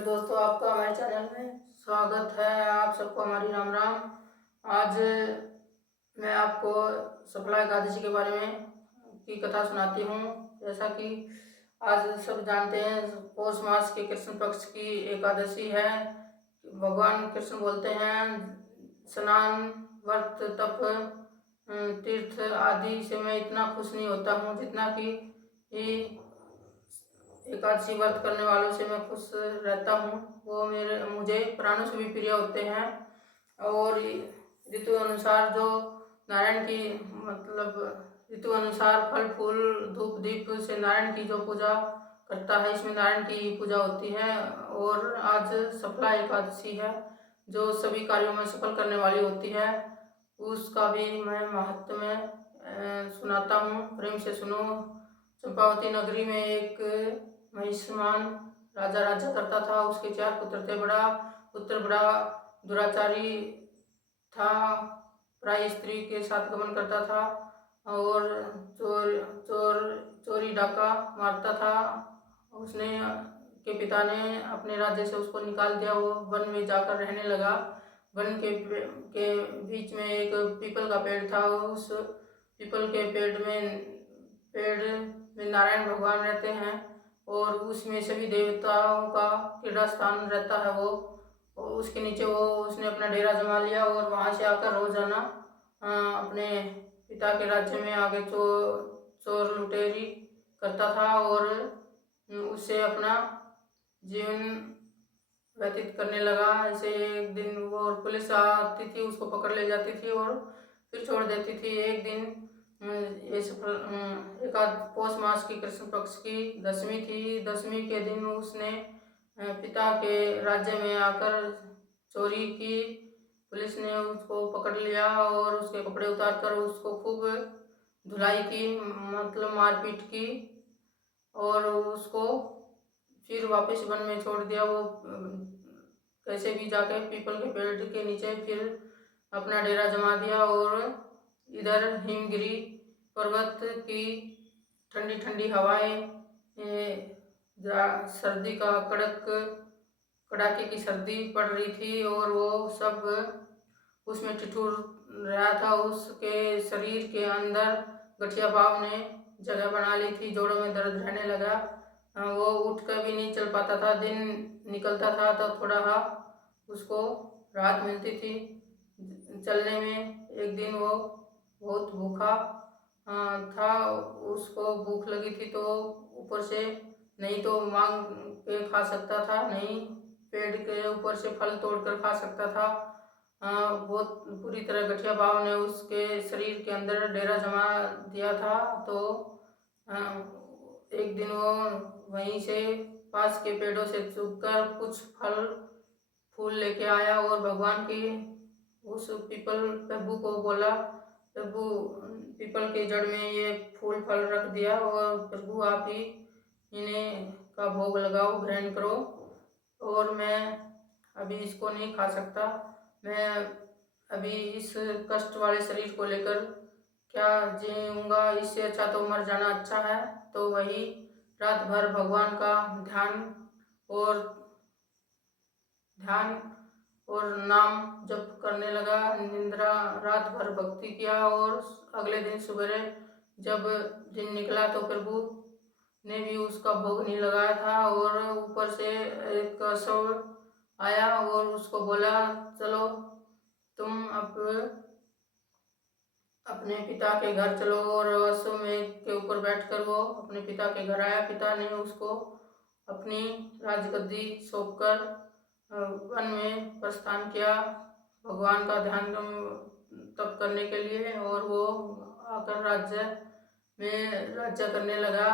Hello दोस्तों, आपका हमारे चैनल में स्वागत है। आप सबको हमारी राम राम। आज मैं आपको सफला एकादशी के बारे में की कथा सुनाती हूँ। जैसा कि आज सब जानते हैं, पौष मास के कृष्ण पक्ष की एकादशी है। भगवान कृष्ण बोलते हैं, स्नान व्रत तप तीर्थ आदि से मैं इतना खुश नहीं होता हूँ जितना कि एकादशी व्रत करने वालों से मैं खुश रहता हूँ। वो मुझे प्राणों से भी प्रिय होते हैं। और ऋतु अनुसार जो नारायण की ऋतु अनुसार फल फूल धूप दीप से नारायण की जो पूजा करता है, इसमें नारायण की पूजा होती है। और आज सफला एकादशी है जो सभी कार्यों में सफल करने वाली होती है। उसका भी मैं महत्व में सुनाता हूँ, प्रेम से सुनो। चंपावती नगरी में एक महिष्मान राजा राज्य करता था। उसके 4 पुत्र थे। बड़ा पुत्र बड़ा दुराचारी था, प्राय स्त्री के साथ गमन करता था और चोरी डाका मारता था। उसने के पिता ने अपने राज्य से उसको निकाल दिया। वो वन में जाकर रहने लगा। वन के बीच में एक पीपल का पेड़ था। उस पीपल के पेड़ में नारायण भगवान रहते हैं और उसमें सभी देवताओं का क्रीड़ा स्थान रहता है। वो उसके नीचे उसने अपना डेरा जमा लिया और वहाँ से आकर रोजाना अपने पिता के राज्य में आगे चोर लुटेरी करता था और उससे अपना जीवन व्यतीत करने लगा। ऐसे एक दिन वो पुलिस आती थी, उसको पकड़ ले जाती थी और फिर छोड़ देती थी। एक दिन पौष मास की कृष्ण पक्ष की दशमी थी। दशमी के दिन उसने पिता के राज्य में आकर चोरी की। पुलिस ने उसको पकड़ लिया और उसके कपड़े उतार कर उसको खूब धुलाई की, मतलब मारपीट की और उसको फिर वापस वन में छोड़ दिया। वो कैसे भी जाके पीपल के पेड़ के नीचे फिर अपना डेरा जमा दिया और इधर हिमगिरी पर्वत की ठंडी ठंडी हवाएं, सर्दी का कड़ाके की सर्दी पड़ रही थी और वो सब उसमें ठिठुर रहा था। उसके शरीर के अंदर गठिया भाव ने जगह बना ली थी, जोड़ों में दर्द रहने लगा। वो उठ कर भी नहीं चल पाता था। दिन निकलता था तो थोड़ा उसको राहत मिलती थी चलने में। एक दिन वो बहुत भूखा था, उसको भूख लगी थी तो ऊपर से नहीं तो मांग के खा सकता था, नहीं पेड़ के ऊपर से फल तोड़कर खा सकता था। बहुत पूरी तरह गठिया भाव ने उसके शरीर के अंदर डेरा जमा दिया था। तो एक दिन वो वहीं से पास के पेड़ों से चुगकर कुछ फल फूल लेके आया और भगवान की उस पीपल प्रभु को बोला, प्रभु पीपल के जड़ में ये फूल फल रख दिया और प्रभु आप ही इन्हें का भोग लगाओ, ग्रहण करो और मैं अभी इसको नहीं खा सकता। मैं अभी इस कष्ट वाले शरीर को लेकर क्या जीऊँगा, इससे अच्छा तो मर जाना अच्छा है। तो वही रात भर भगवान का ध्यान और नाम जप करने लगा। निंद्रा रात भर भक्ति किया और अगले दिन सवेरे जब दिन निकला तो प्रभु ने भी उसका भोग नहीं लगाया था और ऊपर से एक शव आया और उसको बोला, चलो तुम अब अपने पिता के घर चलो। और अश्व में के ऊपर बैठकर वो अपने पिता के घर आया। पिता ने उसको अपनी राजगद्दी सौंपकर वन में प्रस्थान किया भगवान का ध्यान तप करने के लिए। और वो आकर राज्य करने लगा,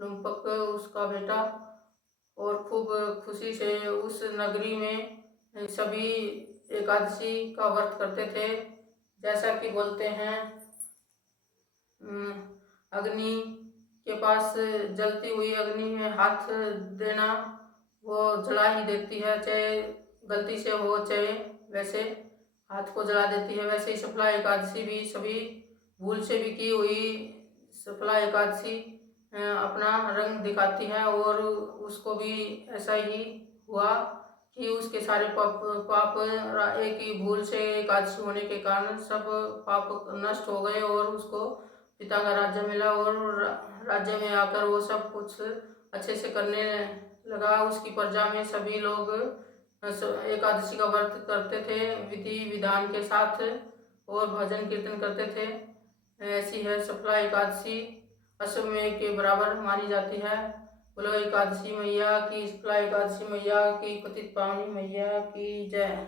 लुम्पक उसका बेटा। और खूब खुशी से उस नगरी में सभी एकादशी का व्रत करते थे। जैसा कि बोलते हैं, अग्नि के पास जलती हुई अग्नि में हाथ देना वो जला ही देती है, चाहे गलती से हो चाहे वैसे हाथ को जला देती है। वैसे ही सफला एकादशी भी सभी भूल से भी की हुई सफला एकादशी अपना रंग दिखाती है और उसको भी ऐसा ही हुआ कि उसके सारे पाप एक ही भूल से एकादशी होने के कारण सब पाप नष्ट हो गए और उसको पिता का राज्य मिला और राज्य में आकर वो सब कुछ अच्छे से करने लगा। उसकी प्रजा में सभी लोग एकादशी का व्रत करते थे विधि विधान के साथ और भजन कीर्तन करते थे। ऐसी है सफला एकादशी, अश्वमेध के बराबर मानी जाती है। बोलो एकादशी मैया की, शुक्ला एकादशी मैया की, पतित पावनी मैया की जय।